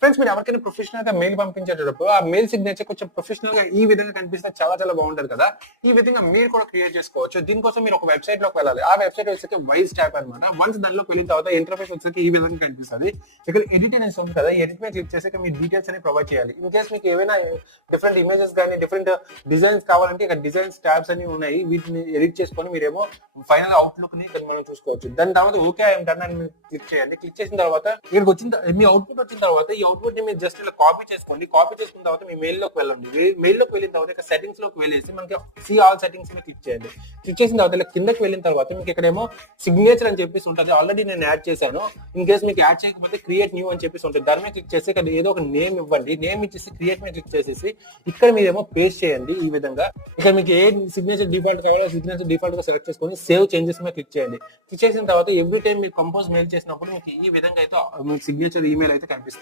Friends, మీరు ఎవరికైనా professional గా మెయిల్ పంపించేటప్పుడు ఆ మెయిల్ సిగ్నేచర్ కొంచెం ప్రొఫెషనల్ గా ఈ విధంగా కనిపిస్తే చాలా చాలా బాగుంటది కదా. ఈ విధంగా మీరు కూడా క్రియేట్ చేసుకోవచ్చు. దీనికోసం మీరు ఒక వెబ్సైట్ లోకి వెళ్ళాలి. ఆ వెబ్సైట్ వచ్చేసి వైజ్ ట్యాబ్ అనమాట. వన్స్ దానిలోకి వెళ్ళిన తర్వాత ఇంటర్ఫేస్ వచ్చేసి ఈ విధంగా కనిపిస్తుంది. ఇక్కడ ఎడిట్ అనేసి ఉంది కదా, ఎడిట్ మీద క్లిక్ చేసి మీ డీటెయిల్స్ అని ప్రొవైడ్ చేయాలి. ఇన్ కేస్ మీకు ఏమైనా డిఫరెంట్ ఇమేజెస్ కానీ డిఫరెంట్ డిజైన్స్ కావాలంటే ఇక్కడ డిజైన్స్ ట్యాబ్స్ అని ఉన్నాయి. వీటిని ఎడిట్ చేసుకొని మీరేమో ఫైనల్ అవుట్లుక్ ని ఇక్కడ మనం చూసుకోవచ్చు. దాని తర్వాత ఓకే ఐఎమ్ డన్ అని క్లిక్ చేయండి. క్లిక్ చేసిన తర్వాత ఇక్కడికి వచ్చిన మీ అవుట్పుట్ వచ్చిన తర్వాత ఈ అవుట్పుట్ ని మీరు జస్ట్ ఇలా కాపీ చేసుకోండి. కాపీ చేసుకున్న తర్వాత మీ మెయిల్ లోకి వెళ్ళండి. మెయిల్ లోకి వెళ్ళిన తర్వాత ఇక్కడ సెట్టింగ్స్ లోకి వెళ్ళేసి మనకి సీ ఆల్ సెట్టింగ్స్ మీద క్లిక్ చేయండి. క్లిక్ చేసిన తర్వాత ఇలా కిందకి వెళ్ళిన తర్వాత మీకు ఇక్కడేమో సిగ్నేచర్ అని చెప్పేసి ఉంటుంది. ఆల్రెడీ నేను యాడ్ చేశాను. ఇన్ కేస్ మీకు యాడ్ చేయకపోతే క్రియేట్ న్యూ అని చెప్పేసి ఉంటుంది. దాని మీద క్లిక్ చేసి ఇక్కడ ఏదో ఒక నేమ్ ఇవ్వండి. నేమ్ ఇచ్చేసి క్రియేట్ మీద క్లిక్ చేసేసి ఇక్కడ మీరేమో పేస్ట్ చేయండి. ఈ విధంగా ఇక్కడ మీకు ఏ సిగ్నేచర్ డిఫాల్ట్ కావాలో సిగ్నేచర్ డిఫాల్ట్ గా సెలెక్ట్ చేసుకొని సేవ్ చేంజెస్ మీద క్లిక్ చేయండి. క్లిక్ చేసిన తర్వాత ఎవ్రీ టైం మీరు కంపోజ్ మెయిల్ చేసినప్పుడు మీకు ఈ విధంగా అయితే సిగ్నేచర్ ఈమెయిల్ అయితే కనిపిస్తుంది.